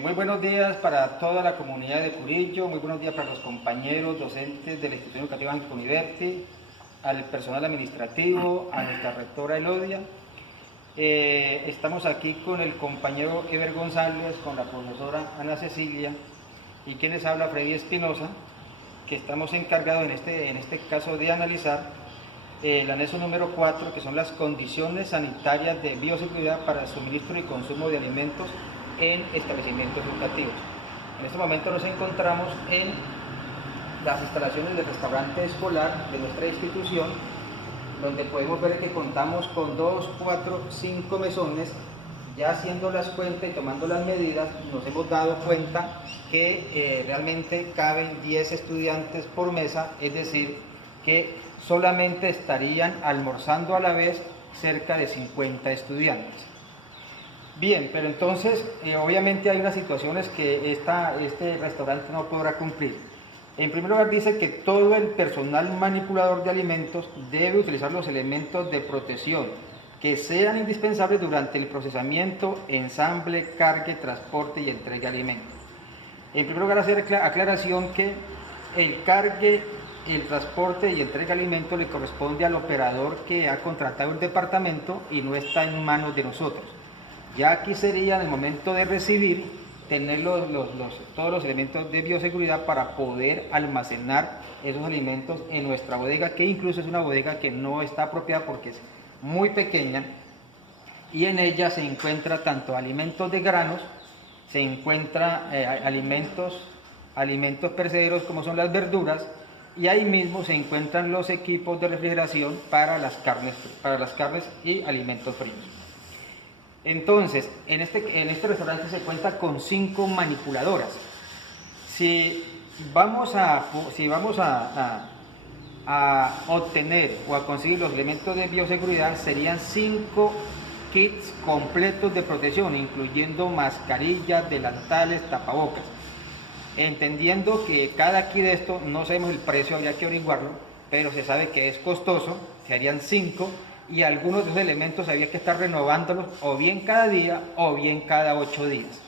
Muy buenos días para toda la comunidad de Curillo, muy buenos días para los compañeros docentes de la institución educativa Ángel Coniverti, al personal administrativo, a nuestra rectora Elodia. Estamos aquí con el compañero Ever González, con la profesora Ana Cecilia y quien les habla, Freddy Espinosa, que estamos encargados en este caso de analizar el anexo número 4, que son las condiciones sanitarias de bioseguridad para el suministro y consumo de alimentos en establecimientos educativos. En este momento nos encontramos en las instalaciones del restaurante escolar de nuestra institución, donde podemos ver que contamos con 2, 4, 5 mesones. Ya haciendo las cuentas y tomando las medidas, nos hemos dado cuenta que realmente caben 10 estudiantes por mesa, es decir, que solamente estarían almorzando a la vez cerca de 50 estudiantes. Bien, pero entonces obviamente hay unas situaciones que este restaurante no podrá cumplir. En primer lugar, dice que todo el personal manipulador de alimentos debe utilizar los elementos de protección que sean indispensables durante el procesamiento, ensamble, cargue, transporte y entrega de alimentos. En primer lugar, hacer aclaración que el cargue, el transporte y entrega de alimentos le corresponde al operador que ha contratado el departamento y no está en manos de nosotros. Ya aquí sería en el momento de recibir, tener todos los elementos de bioseguridad para poder almacenar esos alimentos en nuestra bodega, que incluso es una bodega que no está apropiada porque es muy pequeña, y en ella se encuentra tanto alimentos de granos, se encuentra alimentos perecederos como son las verduras, y ahí mismo se encuentran los equipos de refrigeración para las carnes y alimentos fríos. Entonces, en este restaurante se cuenta con 5 manipuladoras. Si vamos a obtener o a conseguir los elementos de bioseguridad, serían 5 kits completos de protección, incluyendo mascarillas, delantales, tapabocas. Entendiendo que cada kit de esto, no sabemos el precio, habría que averiguarlo, pero se sabe que es costoso, se harían 5, y algunos de esos elementos había que estar renovándolos o bien cada día o bien cada 8 días.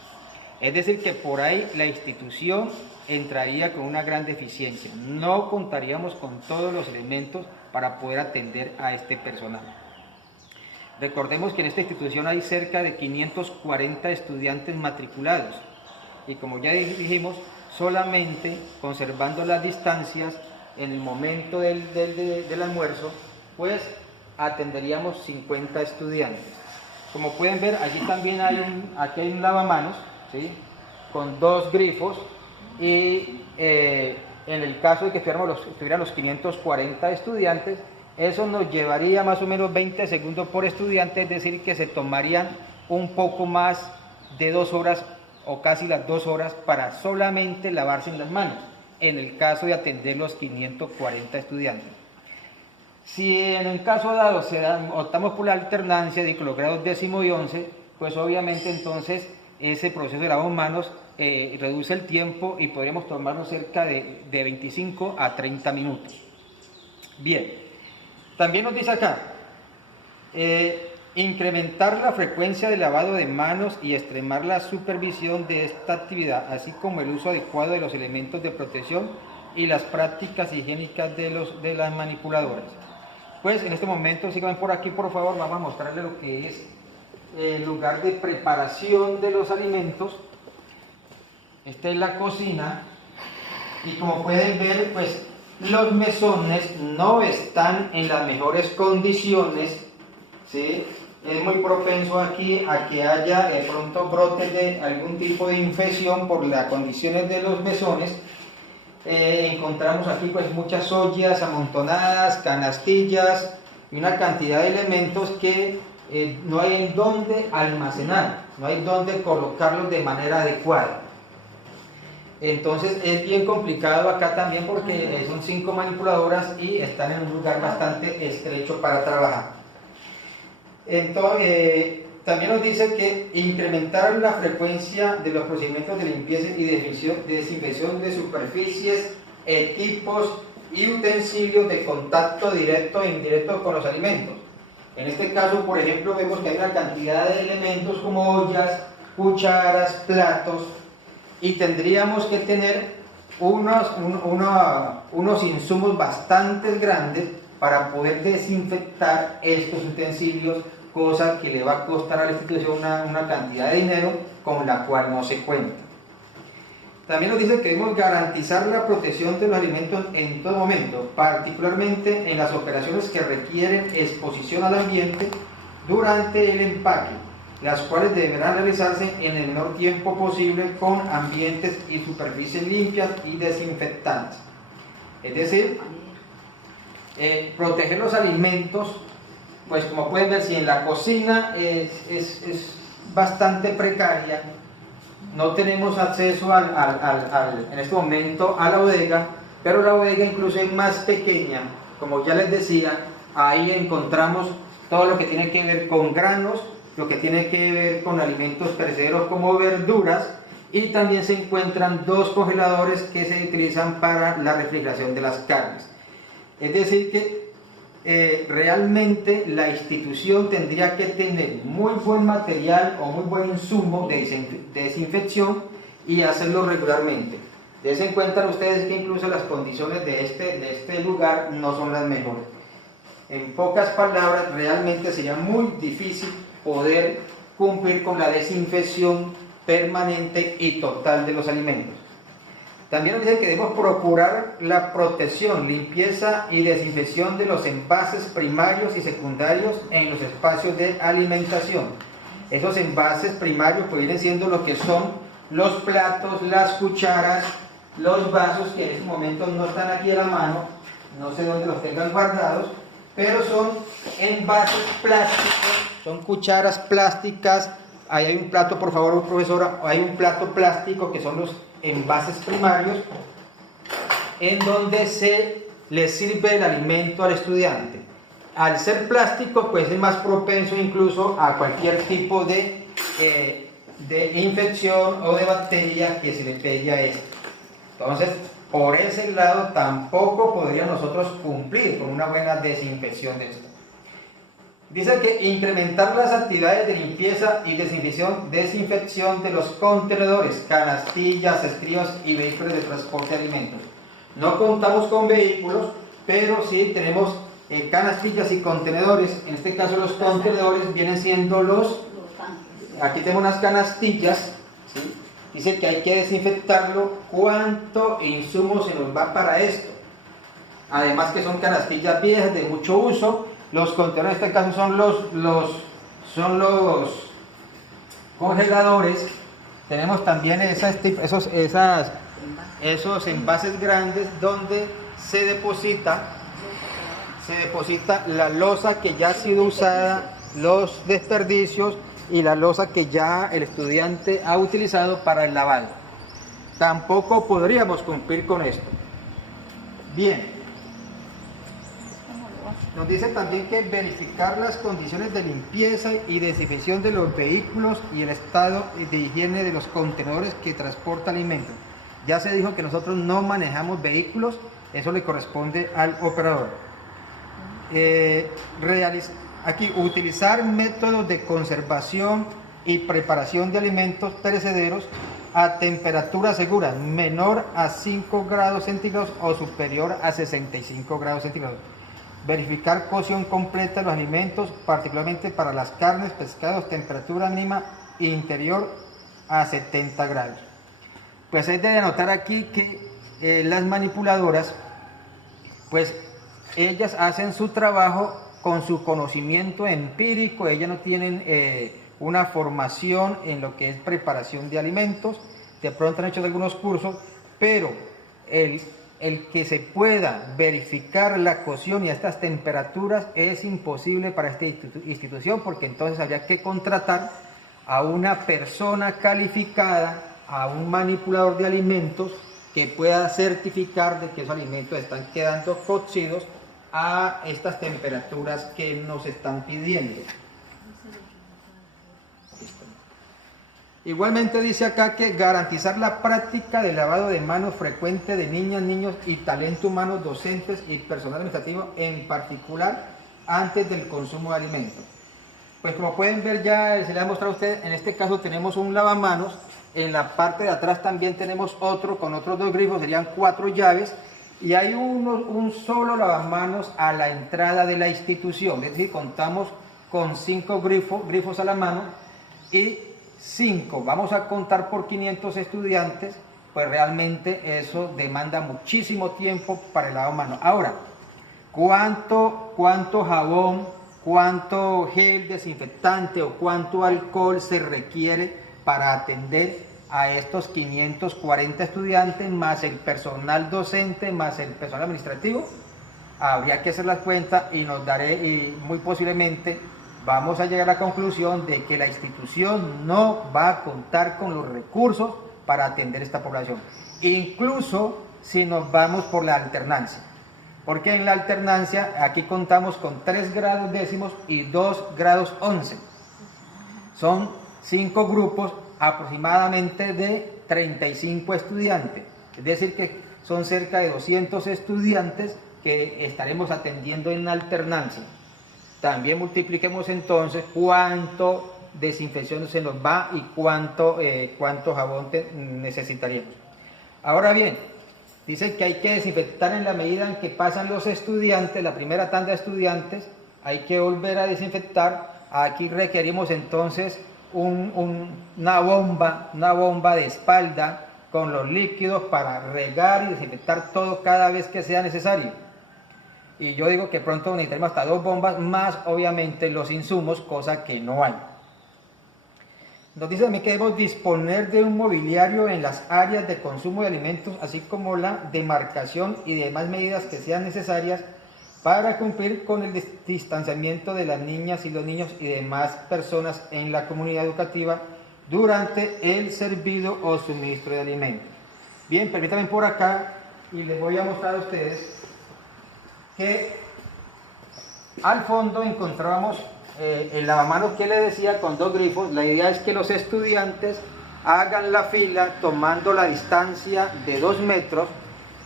Es decir, que por ahí la institución entraría con una gran deficiencia. No contaríamos con todos los elementos para poder atender a este personal. Recordemos que en esta institución hay cerca de 540 estudiantes matriculados y, como ya dijimos, solamente conservando las distancias en el momento del almuerzo, pues atenderíamos 50 estudiantes. Como pueden ver, allí también aquí hay un lavamanos, ¿sí?, con 2 grifos, y en el caso de que estuvieran los 540 estudiantes, eso nos llevaría más o menos 20 segundos por estudiante, es decir, que se tomarían un poco más de 2 horas o casi las 2 horas para solamente lavarse las manos, en el caso de atender los 540 estudiantes. Si en el caso dado optamos por la alternancia de los grados 10º y 11, pues obviamente entonces ese proceso de lavado de manos reduce el tiempo y podríamos tomarlo cerca de 25 a 30 minutos. Bien, también nos dice acá, incrementar la frecuencia de lavado de manos y extremar la supervisión de esta actividad, así como el uso adecuado de los elementos de protección y las prácticas higiénicas de las manipuladoras. Pues en este momento, sigan por aquí por favor, vamos a mostrarles lo que es el lugar de preparación de los alimentos. Esta es la cocina y, como pueden ver, pues los mesones no están en las mejores condiciones, ¿sí? Es muy propenso aquí a que haya de pronto brotes de algún tipo de infección por las condiciones de los mesones. Encontramos aquí pues muchas ollas amontonadas, canastillas y una cantidad de elementos que no hay en dónde almacenar, no hay dónde colocarlos de manera adecuada. Entonces es bien complicado acá también porque son 5 manipuladoras y están en un lugar bastante estrecho para trabajar. Entonces, también nos dice que incrementar la frecuencia de los procedimientos de limpieza y desinfección de superficies, equipos y utensilios de contacto directo e indirecto con los alimentos. En este caso, por ejemplo, vemos que hay una cantidad de elementos como ollas, cucharas, platos, y tendríamos que tener unos insumos bastante grandes para poder desinfectar estos utensilios, cosa que le va a costar a la institución una cantidad de dinero con la cual no se cuenta. También nos dice que debemos garantizar la protección de los alimentos en todo momento, particularmente en las operaciones que requieren exposición al ambiente durante el empaque, las cuales deberán realizarse en el menor tiempo posible con ambientes y superficies limpias y desinfectantes. Es decir, proteger los alimentos, pues como pueden ver, si en la cocina es bastante precaria, no tenemos acceso en este momento a la bodega, pero la bodega incluso es más pequeña, como ya les decía, ahí encontramos todo lo que tiene que ver con granos, lo que tiene que ver con alimentos perecederos como verduras, y también se encuentran dos congeladores que se utilizan para la refrigeración de las carnes. Es decir que realmente la institución tendría que tener muy buen material o muy buen insumo de desinfección y hacerlo regularmente. Dense cuenta ustedes que incluso las condiciones de este lugar no son las mejores. En pocas palabras, realmente sería muy difícil poder cumplir con la desinfección permanente y total de los alimentos. También nos dice que debemos procurar la protección, limpieza y desinfección de los envases primarios y secundarios en los espacios de alimentación. Esos envases primarios pues vienen siendo lo que son los platos, las cucharas, los vasos, que en este momento no están aquí a la mano, no sé dónde los tengan guardados, pero son envases plásticos, son cucharas plásticas. Ahí hay un plato, por favor, profesora, hay un plato plástico que son los envases primarios, en donde se le sirve el alimento al estudiante. Al ser plástico, pues es más propenso incluso a cualquier tipo de infección o de bacteria que se le pegue a esto. Entonces, por ese lado tampoco podríamos nosotros cumplir con una buena desinfección de esto. Dice que incrementar las actividades de limpieza y desinfección de los contenedores, canastillas, estríos y vehículos de transporte de alimentos. No contamos con vehículos, pero sí tenemos canastillas y contenedores. En este caso los contenedores vienen siendo aquí tenemos unas canastillas, ¿sí? Dice que hay que desinfectarlo. ¿Cuánto insumo se nos va para esto? Además que son canastillas viejas de mucho uso. Los contenedores en este caso son los congeladores. Tenemos también esos envases grandes donde se deposita la loza que ya ha sido usada, los desperdicios y la loza que ya el estudiante ha utilizado para el lavado. Tampoco podríamos cumplir con esto. Bien. Nos dice también que verificar las condiciones de limpieza y desinfección de los vehículos y el estado de higiene de los contenedores que transportan alimentos. Ya se dijo que nosotros no manejamos vehículos, eso le corresponde al operador. Aquí, utilizar métodos de conservación y preparación de alimentos perecederos a temperatura segura, menor a 5 grados centígrados o superior a 65 grados centígrados. Verificar cocción completa de los alimentos, particularmente para las carnes, pescados, temperatura mínima interior a 70 grados. Pues hay de anotar aquí que las manipuladoras, pues ellas hacen su trabajo con su conocimiento empírico. Ellas no tienen una formación en lo que es preparación de alimentos. De pronto han hecho algunos cursos, pero el que se pueda verificar la cocción y a estas temperaturas es imposible para esta institución, porque entonces habría que contratar a una persona calificada, a un manipulador de alimentos que pueda certificar de que esos alimentos están quedando cocidos a estas temperaturas que nos están pidiendo. Igualmente dice acá que garantizar la práctica de lavado de manos frecuente de niñas, niños y talento humano, docentes y personal administrativo en particular antes del consumo de alimentos. Pues como pueden ver, ya se les ha mostrado a ustedes, en este caso tenemos un lavamanos, en la parte de atrás también tenemos otro con otros 2 grifos, serían 4 llaves, y hay un solo lavamanos a la entrada de la institución, es decir, contamos con 5 grifos a la mano y 5, vamos a contar por 500 estudiantes, pues realmente eso demanda muchísimo tiempo para el lavamanos. Ahora, ¿cuánto jabón, cuánto gel desinfectante o cuánto alcohol se requiere para atender a estos 540 estudiantes, más el personal docente, más el personal administrativo? Habría que hacer las cuentas y muy posiblemente vamos a llegar a la conclusión de que la institución no va a contar con los recursos para atender esta población, incluso si nos vamos por la alternancia. Porque en la alternancia aquí contamos con 3 grados décimos y 2 grados 11. Son 5 grupos aproximadamente de 35 estudiantes. Es decir que son cerca de 200 estudiantes que estaremos atendiendo en la alternancia. También multipliquemos entonces cuánto desinfección se nos va y cuánto jabón necesitaríamos. Ahora bien, dice que hay que desinfectar en la medida en que pasan los estudiantes, la primera tanda de estudiantes, hay que volver a desinfectar. Aquí requerimos entonces una bomba de espalda con los líquidos para regar y desinfectar todo cada vez que sea necesario. Y yo digo que pronto necesitaremos hasta 2 bombas, más obviamente los insumos, cosa que no hay. Nos dice también que debemos disponer de un mobiliario en las áreas de consumo de alimentos, así como la demarcación y demás medidas que sean necesarias para cumplir con el distanciamiento de las niñas y los niños y demás personas en la comunidad educativa durante el servido o suministro de alimentos. Bien, permítanme por acá y les voy a mostrar a ustedes que al fondo encontramos el lavamanos que les decía con 2 grifos. La idea es que los estudiantes hagan la fila tomando la distancia de 2 metros.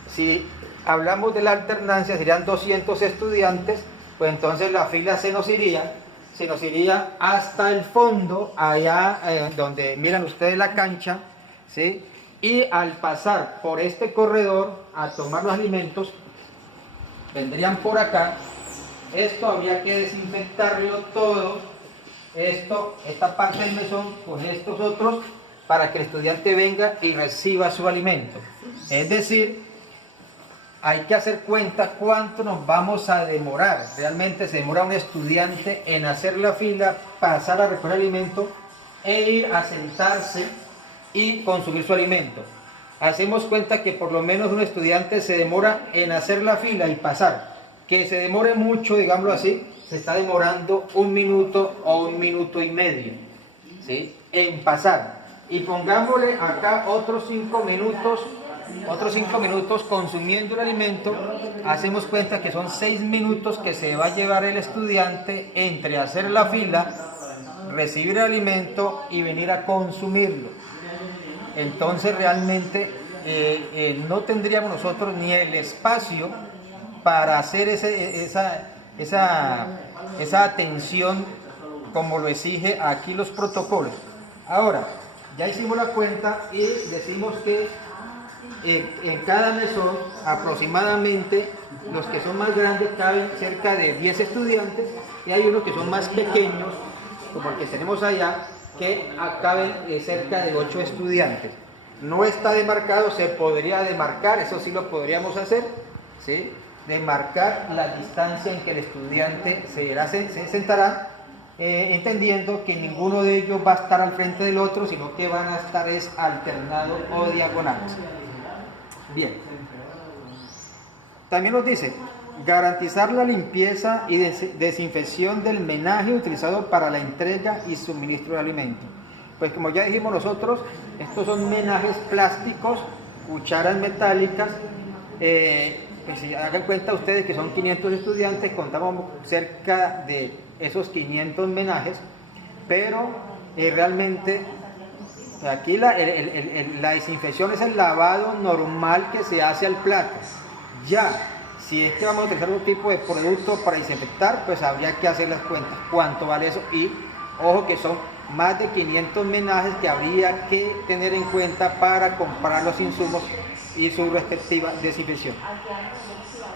Si hablamos de la alternancia, serían 200 estudiantes, pues entonces la fila se nos iría hasta el fondo, allá donde miran ustedes la cancha, ¿sí? Y al pasar por este corredor a tomar los alimentos, vendrían por acá. Esto habría que desinfectarlo todo, esta parte del mesón con estos otros, para que el estudiante venga y reciba su alimento. Es decir, hay que hacer cuenta cuánto nos vamos a demorar. Realmente se demora un estudiante en hacer la fila, pasar a recoger alimento e ir a sentarse y consumir su alimento. Hacemos cuenta que por lo menos un estudiante se demora en hacer la fila y pasar. Que se demore mucho, digámoslo así, se está demorando 1 minuto o 1 minuto y medio, ¿sí?, en pasar. Y pongámosle acá otros 5 minutos consumiendo el alimento. Hacemos cuenta que son 6 minutos que se va a llevar el estudiante entre hacer la fila, recibir el alimento y venir a consumirlo. Entonces realmente no tendríamos nosotros ni el espacio para hacer esa atención como lo exige aquí los protocolos. Ahora, ya hicimos la cuenta y decimos que en cada mesón aproximadamente los que son más grandes caben cerca de 10 estudiantes y hay unos que son más pequeños, como el que tenemos allá, que caben cerca de 8 estudiantes. No está demarcado, se podría demarcar, eso sí lo podríamos hacer, ¿sí?, demarcar la distancia en que el estudiante se sentará, entendiendo que ninguno de ellos va a estar al frente del otro, sino que van a estar alternados o diagonales. Bien. También nos dice, garantizar la limpieza y desinfección del menaje utilizado para la entrega y suministro de alimentos. Pues como ya dijimos nosotros, estos son menajes plásticos, cucharas metálicas, pues si hagan cuenta ustedes que son 500 estudiantes, contamos cerca de esos 500 menajes, pero realmente aquí la desinfección es el lavado normal que se hace al plato. Ya, si es que vamos a utilizar un tipo de producto para desinfectar, pues habría que hacer las cuentas, cuánto vale eso, y ojo que son más de 500 menajes que habría que tener en cuenta para comprar los insumos y su respectiva desinfección.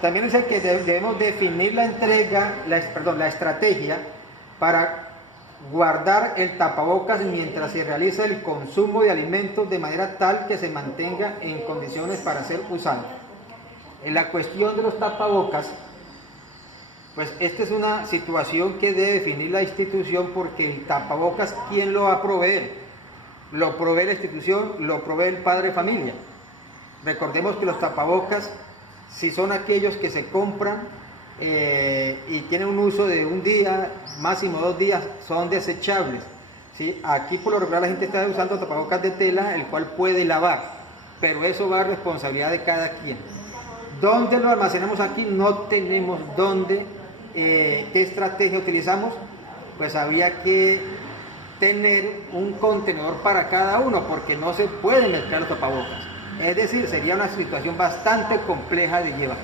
También dice que debemos definir la estrategia para guardar el tapabocas mientras se realiza el consumo de alimentos de manera tal que se mantenga en condiciones para ser usado. En la cuestión de los tapabocas, pues esta es una situación que debe definir la institución, porque el tapabocas, ¿quién lo va a proveer? Lo provee la institución, lo provee el padre de familia. Recordemos que los tapabocas, si son aquellos que se compran y tienen un uso de un día, máximo 2 días, son desechables, ¿sí? Aquí por lo regular la gente está usando tapabocas de tela, el cual puede lavar, pero eso va a responsabilidad de cada quien. ¿Dónde lo almacenamos aquí? No tenemos dónde. ¿Qué estrategia utilizamos? Pues había que tener un contenedor para cada uno, porque no se pueden mezclar los tapabocas. Es decir, sería una situación bastante compleja de llevar.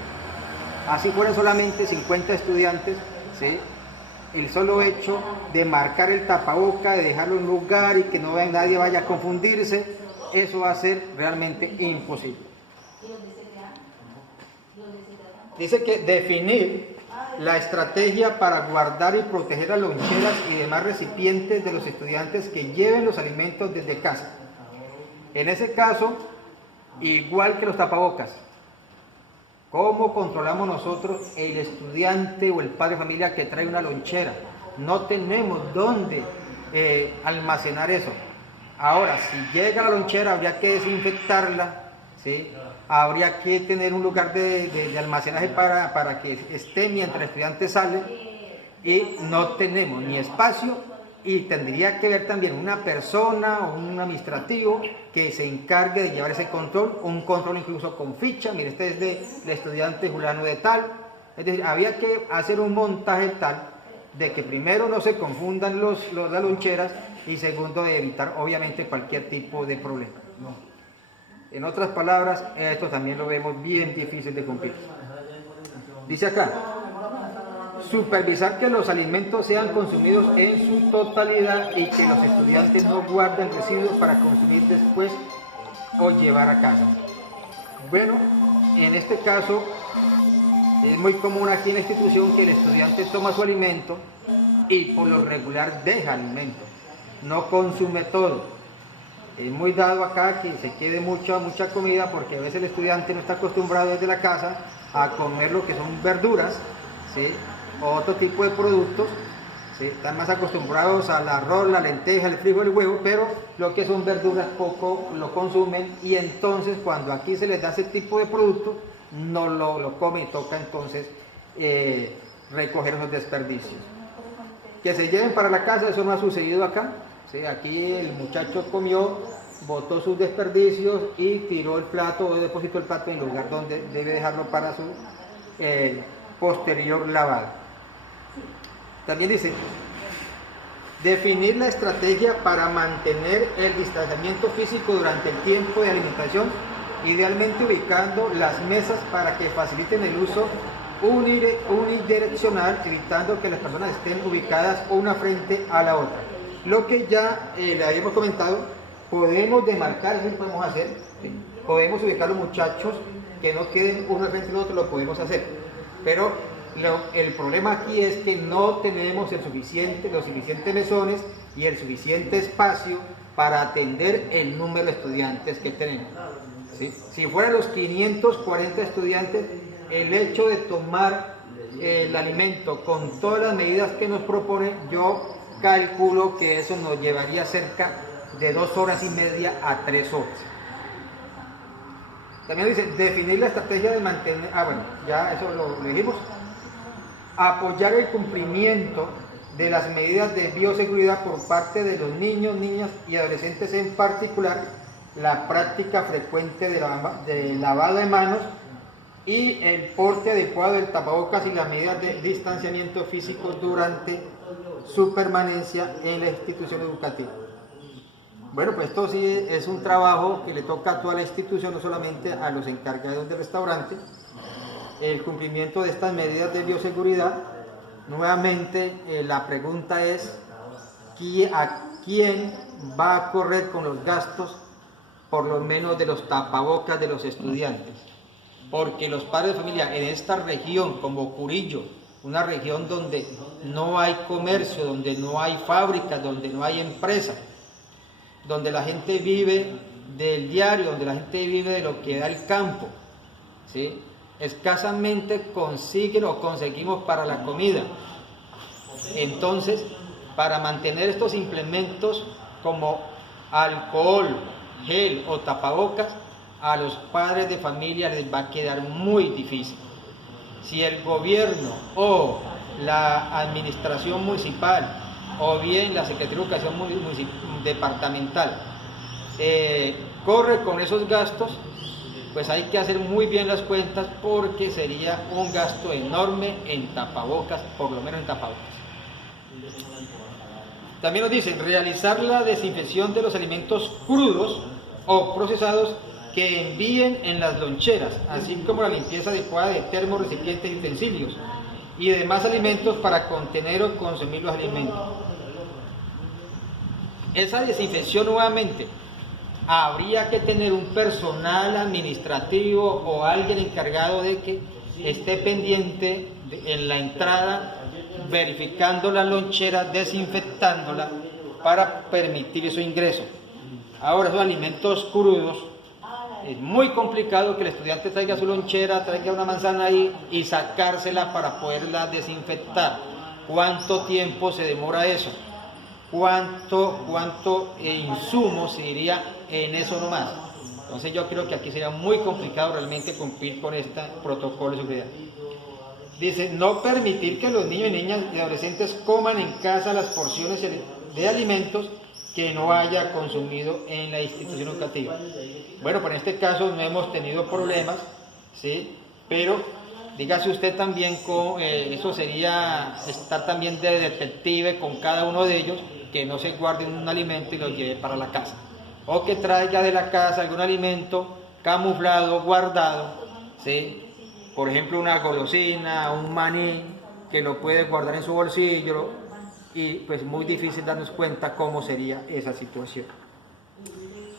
Así fueran solamente 50 estudiantes, ¿sí? El solo hecho de marcar el tapaboca, de dejarlo en un lugar y que nadie vaya a confundirse, eso va a ser realmente imposible. Dice que definir la estrategia para guardar y proteger las loncheras y demás recipientes de los estudiantes que lleven los alimentos desde casa. En ese caso, igual que los tapabocas, ¿cómo controlamos nosotros el estudiante o el padre de familia que trae una lonchera? No tenemos dónde almacenar eso. Ahora, si llega la lonchera, habría que desinfectarla, ¿sí? Habría que tener un lugar de almacenaje para que esté mientras el estudiante sale, y no tenemos ni espacio, y tendría que haber también una persona o un administrativo que se encargue de llevar ese control, un control incluso con ficha. Mire, este es del estudiante Juliano de tal. Es decir, había que hacer un montaje tal de que primero no se confundan las loncheras, y segundo, de evitar obviamente cualquier tipo de problema. En otras palabras, esto también lo vemos bien difícil de cumplir. Dice acá: supervisar que los alimentos sean consumidos en su totalidad y que los estudiantes no guarden residuos para consumir después o llevar a casa. Bueno, en este caso es muy común aquí en la institución que el estudiante toma su alimento y por lo regular deja alimento, no consume todo. Es muy dado acá que se quede mucha comida, porque a veces el estudiante no está acostumbrado desde la casa a comer lo que son verduras, ¿sí? O otro tipo de productos, ¿sí? Están más acostumbrados al arroz, la lenteja, el frijol, el huevo, pero lo que son verduras poco lo consumen, y entonces cuando aquí se les da ese tipo de productos no lo comen, y toca entonces recoger esos desperdicios. Que se lleven para la casa, eso no ha sucedido acá. Sí, aquí el muchacho comió, botó sus desperdicios y tiró el plato, o depositó el plato en el lugar donde debe dejarlo para su posterior lavado. También dice: definir la estrategia para mantener el distanciamiento físico durante el tiempo de alimentación, idealmente ubicando las mesas para que faciliten el uso unidireccional, evitando que las personas estén ubicadas una frente a la otra. Lo que ya le habíamos comentado, podemos demarcar, eso lo podemos hacer, ¿sí? Podemos ubicar a los muchachos que no queden uno frente al otro, lo podemos hacer, pero el problema aquí es que no tenemos los suficientes mesones y el suficiente espacio para atender el número de estudiantes que tenemos, ¿sí? Si fueran los 540 estudiantes, el hecho de tomar el alimento con todas las medidas que nos propone, yo calculo que eso nos llevaría cerca de 2 horas y media a 3 horas. También dice: definir la estrategia de mantener, bueno, ya eso lo dijimos. Apoyar el cumplimiento de las medidas de bioseguridad por parte de los niños, niñas y adolescentes, en particular la práctica frecuente de lavado de manos y el porte adecuado del tapabocas y las medidas de distanciamiento físico durante su permanencia en la institución educativa. Bueno, pues esto sí es un trabajo que le toca a toda la institución, no solamente a los encargados del restaurante. el cumplimiento de estas medidas de bioseguridad. Nuevamente la pregunta es, ¿a quién va a correr con los gastos, por lo menos de los tapabocas de los estudiantes? Porque los padres de familia en esta región, como Curillo, una región donde no hay comercio, donde no hay fábricas, donde no hay empresas, donde la gente vive del diario, donde la gente vive de lo que da el campo, ¿sí? Escasamente consiguen o conseguimos para la comida. Entonces, para mantener estos implementos como alcohol, gel o tapabocas, a los padres de familia les va a quedar muy difícil. Si el gobierno o la administración municipal o bien la Secretaría de Educación departamental corre con esos gastos, pues hay que hacer muy bien las cuentas, porque sería un gasto enorme en tapabocas, por lo menos en tapabocas. También nos dicen realizar la desinfección de los alimentos crudos o procesados que envíen en las loncheras, así como la limpieza adecuada de termos, recipientes y utensilios y demás alimentos para contener o consumir los alimentos. Esa desinfección, nuevamente, habría que tener un personal administrativo o alguien encargado de que esté pendiente en la entrada, verificando la lonchera, desinfectándola para permitir su ingreso. Ahora, esos alimentos crudos, es muy complicado que el estudiante traiga su lonchera, traiga una manzana ahí y sacársela para poderla desinfectar. ¿Cuánto tiempo se demora eso? ¿Cuánto insumo se iría en eso nomás? Entonces yo creo que aquí sería muy complicado realmente cumplir con este protocolo de seguridad. Dice, no permitir que los niños y niñas y adolescentes coman en casa las porciones de alimentos que no haya consumido en la institución educativa. Bueno, pues en este caso no hemos tenido problemas, ¿sí? Pero dígase usted también, eso sería estar también de detective con cada uno de ellos, que no se guarde un alimento y lo lleve para la casa, o que traiga de la casa algún alimento camuflado, guardado, ¿sí? Por ejemplo, una golosina, un maní, que lo puede guardar en su bolsillo, y pues muy difícil darnos cuenta cómo sería esa situación.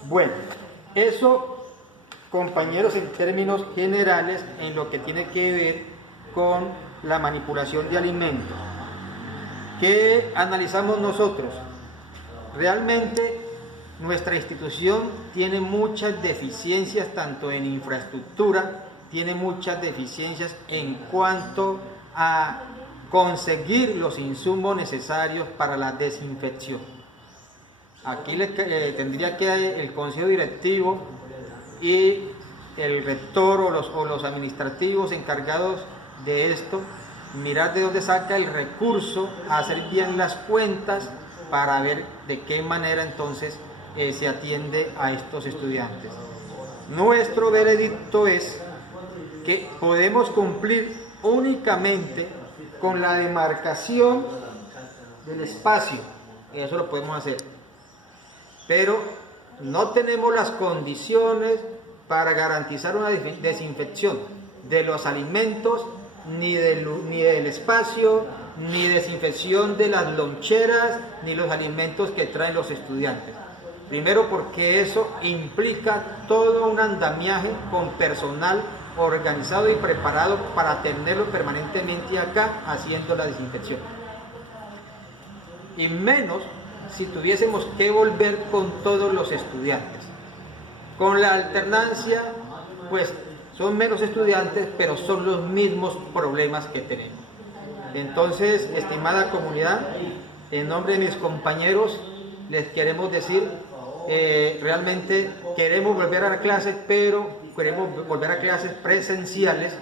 Bueno, eso, compañeros, en términos generales, en lo que tiene que ver con la manipulación de alimentos. ¿Qué analizamos nosotros? Realmente nuestra institución tiene muchas deficiencias, tanto en infraestructura, tiene muchas deficiencias en cuanto a conseguir los insumos necesarios para la desinfección. Aquí tendría que el consejo directivo y el rector o los administrativos encargados de esto mirar de dónde saca el recurso, hacer bien las cuentas para ver de qué manera entonces se atiende a estos estudiantes. Nuestro veredicto es que podemos cumplir únicamente con la demarcación del espacio, eso lo podemos hacer, pero no tenemos las condiciones para garantizar una desinfección de los alimentos, ni del espacio, ni desinfección de las loncheras, ni los alimentos que traen los estudiantes. Primero, porque eso implica todo un andamiaje con personal organizado y preparado para tenerlo permanentemente acá haciendo la desinfección. Y menos si tuviésemos que volver con todos los estudiantes. Con la alternancia, pues son menos estudiantes, pero son los mismos problemas que tenemos. Entonces, estimada comunidad, en nombre de mis compañeros, les queremos decir, realmente queremos volver a la clase, pero queremos volver a clases presenciales,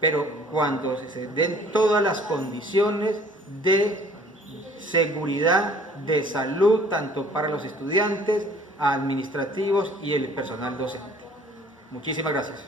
pero cuando se den todas las condiciones de seguridad, de salud, tanto para los estudiantes, administrativos y el personal docente. Muchísimas gracias.